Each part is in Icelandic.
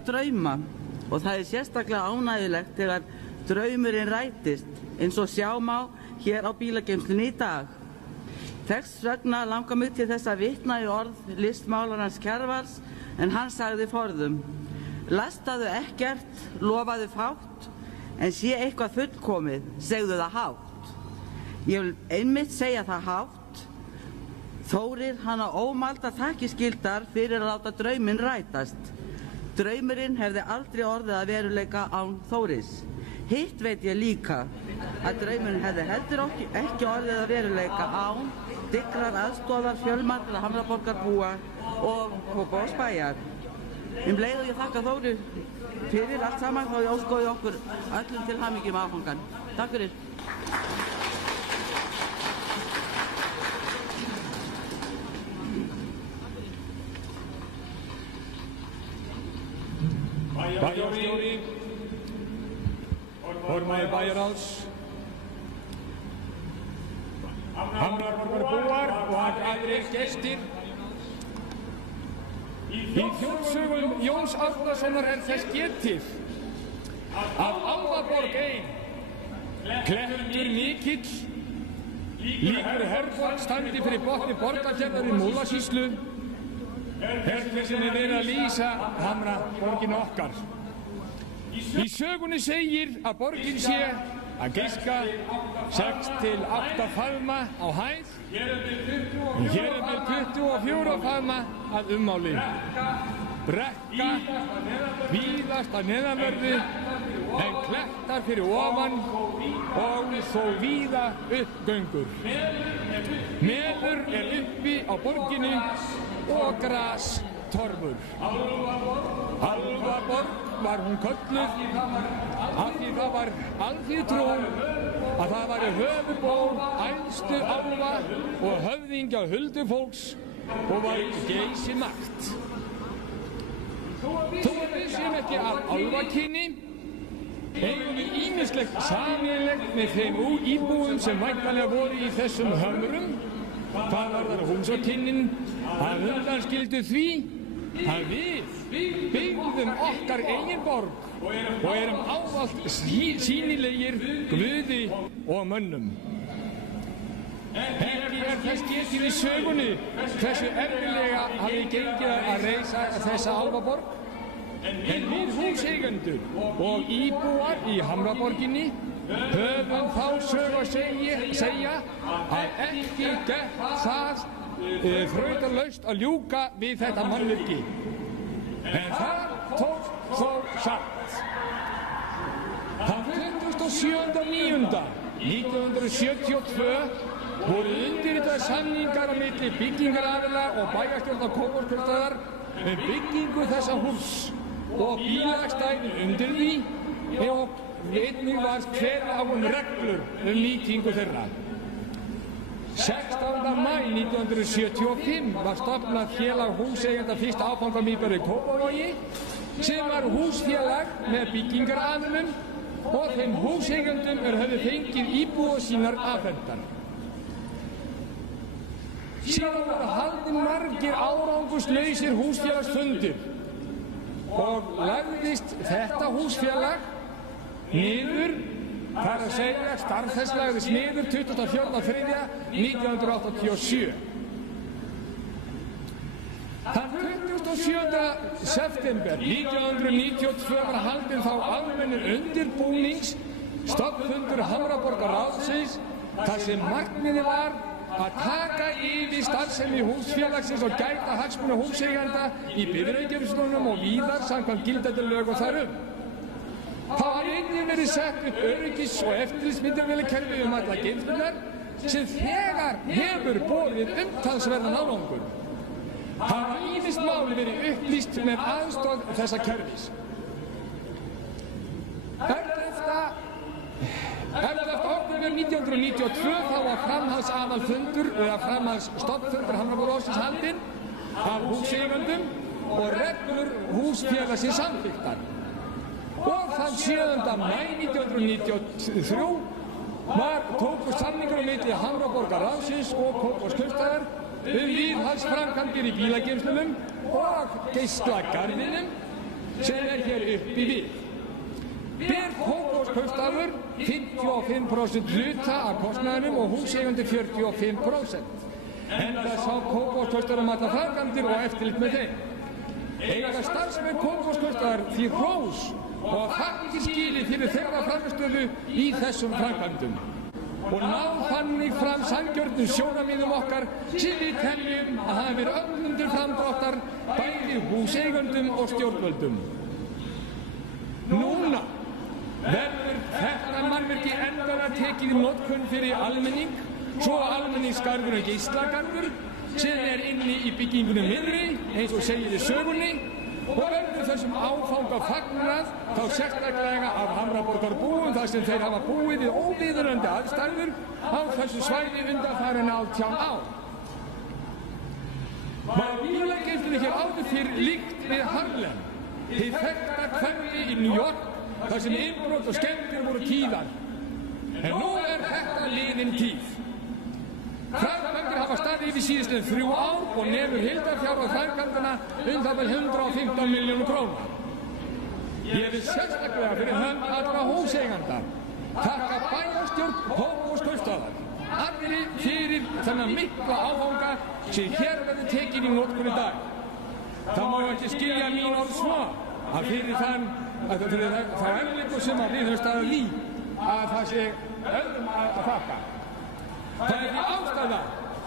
drauma og það sérstaklega ánægjulegt þegar draumurinn rætist eins og sjá má hér á bílageymslunni í dag. Þess vegna langar mig til þess að vitna í orð listmálarans Kjarvals en hann sagði forðum: lastaðu ekkert, lofaðu fátt, en sé eitthvað fullkomið, segðu það hátt. Ég vil einmitt segja það hátt. Þórir hann á ómælda þakkir fyrir að láta drauminn rætast. Draumurinn hefði aldrei orðið að veruleika án Þóris. Hitt veit ég líka að draumurinn hefði heldur ekki orðið að veruleika án dyggrar aðstoðar fjölmargra Hamraborgarbúa og Kópavogsbæjar. Leið og ég þakka Þóri fyrir allt saman þá ég óskoði okkur öllum til hamingju með áfangan. Takk fyrir. Bæjarstjóri, formaður bæjarráðs, Hamraborgarbúar og aðrir gestir. Í þjóðsögum Jóns Árnasonar þess getið að Álfaborg ein, klettur mikill, líkur Herborg standi fyrir botni Borgarfjarðar í Múlasýslu. Þessinni verið að lýsa Hamraborgin okkar. Í sögunni segir að borgin sé að giska 6 til 8 faðma á hæð. Hér með 24 faðma að ummáli. Brekka víðast að neðanverðu en klettar fyrir ofan og þó víða uppgöngur. Melur uppi á borginni og gras torfur. Álfaborg var hún kölluð af því það var alþýðutrú að það væri höfuðból æðstu álfa og höfðingja huldufólks og var geysimakt. Þó við séum ekki af álfakyni eigum við ýmislegt sameiginlegt með þeim íbúum sem væntanlega voru í þessum hömrum. Hvað var þar húsakynnin að undanskildu því að við byggðum okkar eigin borg og erum ávallt sýnilegir Guði og mönnum. Ekki þess getið í sögunni hversu erfiðlega hafi gengið að reisa þessa álfaborg, en við húseigendur og íbúar í Hamraborginni höfum þá sögu að segja að ekki gekk það þrautalaust að ljúka við þetta mannvirki. En það tókst þó samt. Þann 27.9.1972 voru undirritaðir samningar á milli byggingaraðila og bæjarstjórnar Kópavogsbæjar byggingu þessa húss og bílastæði undir því og einnig var kveðið á reglur nýtingu þeirra. 16. maí 1975 var stofnað félag húseigenda fyrsta áfangamíbur í Kópavogi sem var húsfélag með byggingaraðilum og þeim húseigendum höfðu fengið íbúa sínar afhentar. Síðan var haldin margir árangurslausir húsfélagsfundir og lagðist þetta húsfélag niður, þar að segja starf þess lagðist niður 24.3.1987. Þann 27. september 1992 var haldinn þá almennur undirbúnings stofnfundur Hamraborgarráðsins þar sem markmiðið var að taka yfir starfsemi húsfélagsins og gæta hagsmuna húseigenda í bifreiðageymslunum og víðar samkvæmt gildandi lög og þar Það var einnig verið sett upp öryggis- og eftirlitsmyndavélakerfi alla geymslurnar sem þegar hefur borið umtalsverðan árangur. Hafa ýmis máli verið upplýst með aðstoð þessa kerfis. 11. október 1992 þá var framhaldsaðalfundur eða framhaldsstofnfundur Hamraborgarráðsins haldinn af húseigendum og reglur húsfélagsins samþykktar. Og þann 7. maí 1993 tóku samningur á milli Hamraborgarráðsins og Kópavogskaupstaðar viðhaldsframkvæmdir í bílageymslunum og geislagarðinum sem hér uppi við. Ber Kópavogskaupstaður 55% hluta af kostnaðinum og húseigandi 45%. Enda sá Kópavogskaupstaður allar framkvæmdir og eftirlit með þeim. Eiga starfsmenn Kópavogskaupstaðar því hrós og þakkir skilið fyrir þeirra frammistöðu í þessum framkvæmdum og ná þannig fram sanngjörnum sjónarmiðum okkar sem við teljum að hafa verið öllum til framdráttar bæði húseigandum og stjórnvöldum. Núna verður þetta mannvirki endanlega tekið í notkun fyrir almenning, svo almenningsgarður og geislagarður sem inni í byggingunum miðri, eins og segir í sögunni, og verður þessum áfanga fagnað þá sérstaklega af Hamraborgarbúum þar sem þeir hafa búið við óviðunandi aðstæður á þessu svæði undanfarin 18 ár. Var bílageymslunni hér áður fyrr líkt við Harlem, hið þekkta hverfi í New York þar sem innbrot og skemmtir voru tíðar. En nú þetta liðin tíð. Framkvæmdir hafa staðið yfir síðastliðin 3 ár og nemur heildarfjárhæð framkvæmdanna það 115 milljónir króna. Ég vil sérstaklega fyrir hönd allra húseiganda þakka bæjarstjórn Kópavogskaupstaðar allri fyrir þennan mikla áfanga sem hér verður tekin í notkun í dag. Það má ekki skilja mín orð svo að fyrir þá erfiðleikum sem við höfum staðið í að það sé öðrum að þakka. Það því ástæða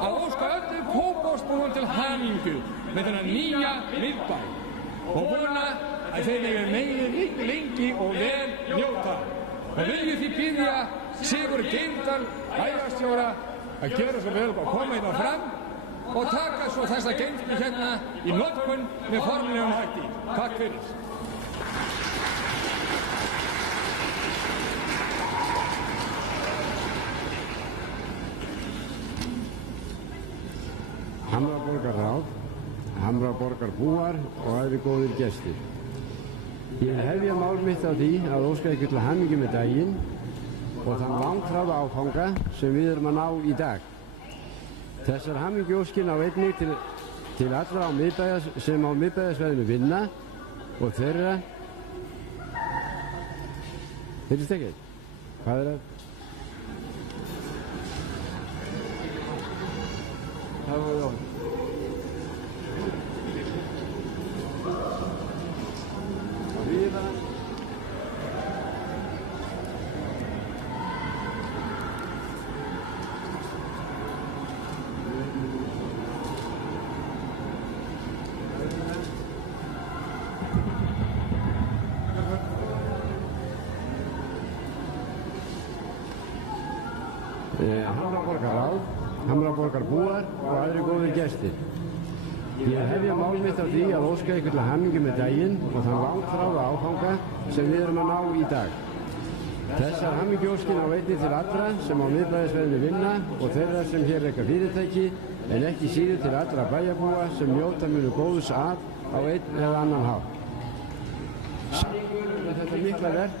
að óska öllum Kópavogsbúum til hamingju með þennan nýja miðbæ og vona að þeir megi lengi og vel njóta. Og viljum því biðja Sigurð Geirdal bæjarstjóra að gera svo vel að koma hérna fram og taka svo þessa geymslu hérna í notkun með formlegum hætti. Takk fyrir. Hamraborgarráð, Hamraborgarbúar og aðrir góðir gestir. Ég hefja mál mitt á því að óska ykkur til hamingju með daginn og þann langþráða áfanga sem við erum að ná í dag. Þessar hamingjuóskir ná einnig til allra sem á miðbæjarsvæðinu vinna og þeirra... Heyrist ekki? Hvað það? Það var það. Hamraborgarráð, Hamraborgarbúar og aðrir góðir gestir. Ég hefja mál mitt á því að óska ykkur til hamingju með daginn og þann langþráða áfanga sem við erum að ná í dag. Þessar hamingjuóskir ná einnig til allra sem á miðbæjarsvæðinu vinna og þeirra sem hér reka fyrirtæki en ekki síður til allra bæjarbúa sem njóta munu góðs á einn eða annan hátt. Samningur með þetta mikla verk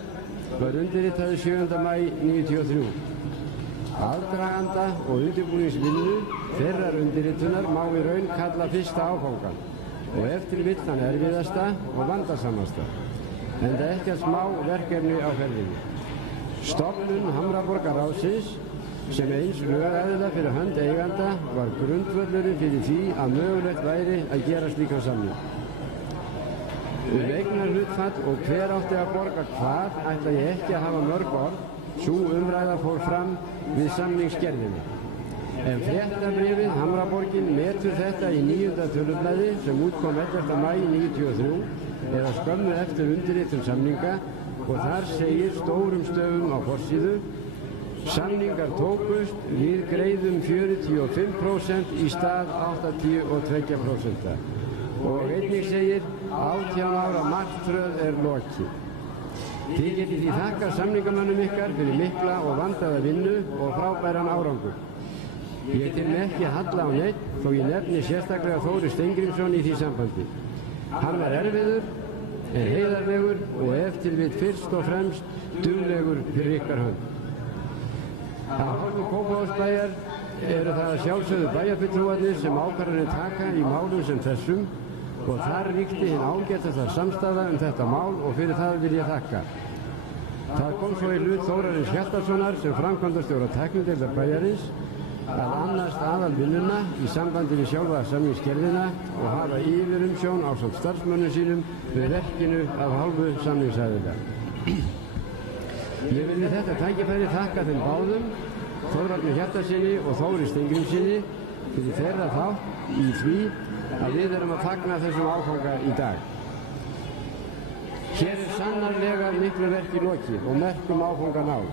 var undirritaður 7. maí 1993. Aðdraganda og undirbúningsvinnu þeirrar undirritunar má í raun kalla fyrsta áfangan og eftir vill þann erfiðasta og vandasamasta, enda ekkert smá verkefni á ferðinni. Stofnun Hamraborgarráðsins sem eins lögaðila fyrir hönd eiganda var grundvöllurinn fyrir því að mögulegt væri að gera slíkan samning. Eignarhlutfall og hver átti að borga hvað ætla ég ekki að hafa mörg orð. Sú umræða fór fram við samningsgerðinni. En fréttabréfið Hamraborgin metur þetta í 9. tölublaði sem útkom 11. maí 1993 eða skömmu eftir undirritun samninga og þar segir stórum stöfum á forsíðu: samningar tókust, við greiðum 45% í stað 82%. Og einnig segir 18 ára marktröð er lokið. Þið getið því þakka samningamönnum ykkar fyrir mikla og vandaða vinnu og frábæran árangur. Ég til með ekki halla á neitt þó ég nefni sérstaklega Þóri Steingrímsson í því sambandi. Hann var erfiður en heiðarlegur og ef til vill fyrst og fremst duglegur fyrir ykkar hönd. Af hálfu Kópavogsbæjar eru það sjálfsögðu bæjarfulltrúarnir sem ákvarðanir taka í málum sem þessum og þar ríkti hinn ágætasta samstaða þetta mál og fyrir það vil ég þakka. Það kom svo í hlut Þórarins Hjaltasonar sem framkvæmdastjóra tæknideildar bæjarins að annast aðalvinnuna í sambandi við sjálfa samningsgerðina og hafa yfirumsjón ásamt starfsmönnum sínum við verkinu af hálfu samningsaðila. Ég vil við þetta tækifæri þakka þeim báðum, Þórarni Hjaltasyni og Þóri Steingrímssyni, fyrir þeirra þátt í því að við erum að fagna þessum áfanga í dag. Hér sannarlega miklu verki lokið og merkum áfanga náð.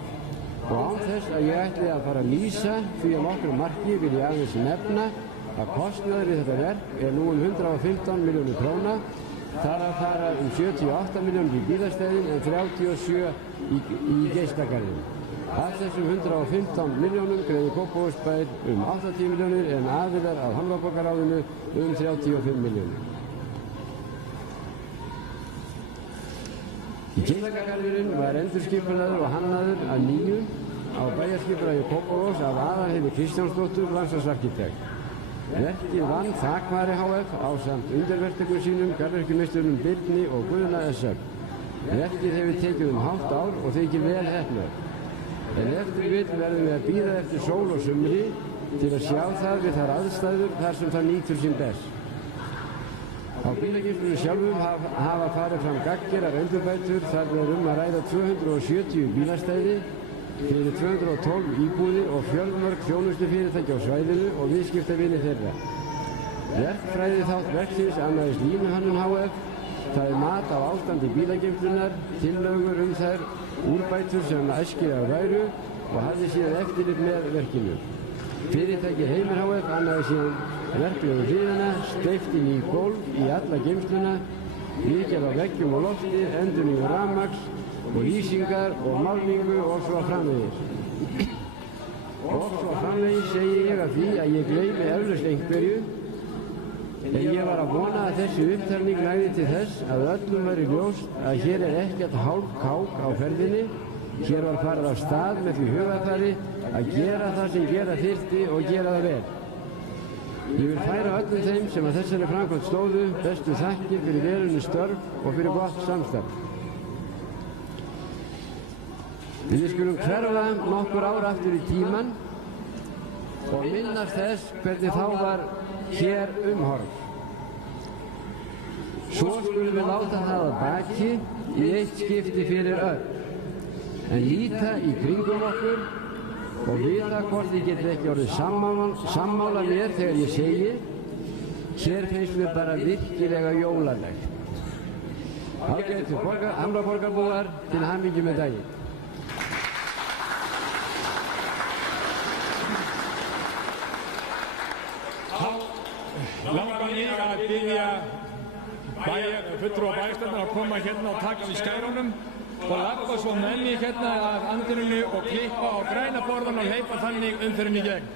Og án þess að ég ætli að fara að lýsa því að nokkru marki vil ég aðeins nefna að kostnaður við þetta verk nú 115 milljónir króna, þar að fara 78 milljónir í bílastæðin en 37 í geislagarðin. Af þessum 115 milljónum greiðir Kópavogsbær 80 milljónir en aðilar af Hamraborgarráðinu 35 milljónir. Geislagarðurinn var endurskipulagður og hannaður að nýju á bæjarskipulagi Kópavogs af Aðalheiði Kristjánsdóttur landsarkitekt. Verkið vann Þakvari HF ásamt undirverktökum sínum, garðyrkjumeisturunum Birni og Guðna S.F. Verkið hefur tekið hálft ár og þykir vel heppnað. En eftir vill verðum við að bíða eftir sól og sumri til að sjá það við þær aðstæður þar sem það nýtur sín best. Á bílageymslunum sjálfum hafa farið fram gagngerar endurbætur þar við að ræða 270 bílastæði fyrir 212 íbúðir og fjölmörg þjónustufyrirtæki á svæðinu og viðskiptavini þeirra. Verkfræði þátt verksins annaðist Línuhönnun HF, það mat á ástandi bílageymslunar, tillögur þær úrbætur sem æskilegar væru og hafði síðan eftirlit með verkinu. Fyrirtæki Heimir HF annaði síðan verklegu hliðina, steypti ný gólf í alla geymsluna, viðgerð á veggjum og lofti, endurnýjun rafmagns og lýsingar og málningu og svo framvegis. Og svo framvegis segi ég af því að ég gleymi eflaust einhverju, en ég var að vona að þessi upptalning næði til þess að öllum væri ljóst að hér ekkert hálf kák á ferðinni. Hér var farið af stað með því hugafari að gera það sem gera þyrfti og gera það vel. Ég vil færa öllum þeim sem að þessari framkvæmd stóðu bestu þakkir fyrir velunni störf og fyrir gott samstarf. Við skulum hverfa nokkur ár aftur í tíman og minnast þess hvernig þá var hér umhorf. Svo skulum við láta það að baki í eitt skipti fyrir öll, en líta í kringum okkur og vita hvort þið getið ekki orðið sammála mér þegar ég segi hér finnst mér bara virkilega jólalegt. Ágætu Hamraborgarbúar, til hamingju með daginn. Langar mig að biðja fulltrúa bæjarstjórnar að koma hérna og taka við skærunum og lappa svo menni hérna af andirinu og klippa á græna borðan og hleypa þannig umferðinni í gegn.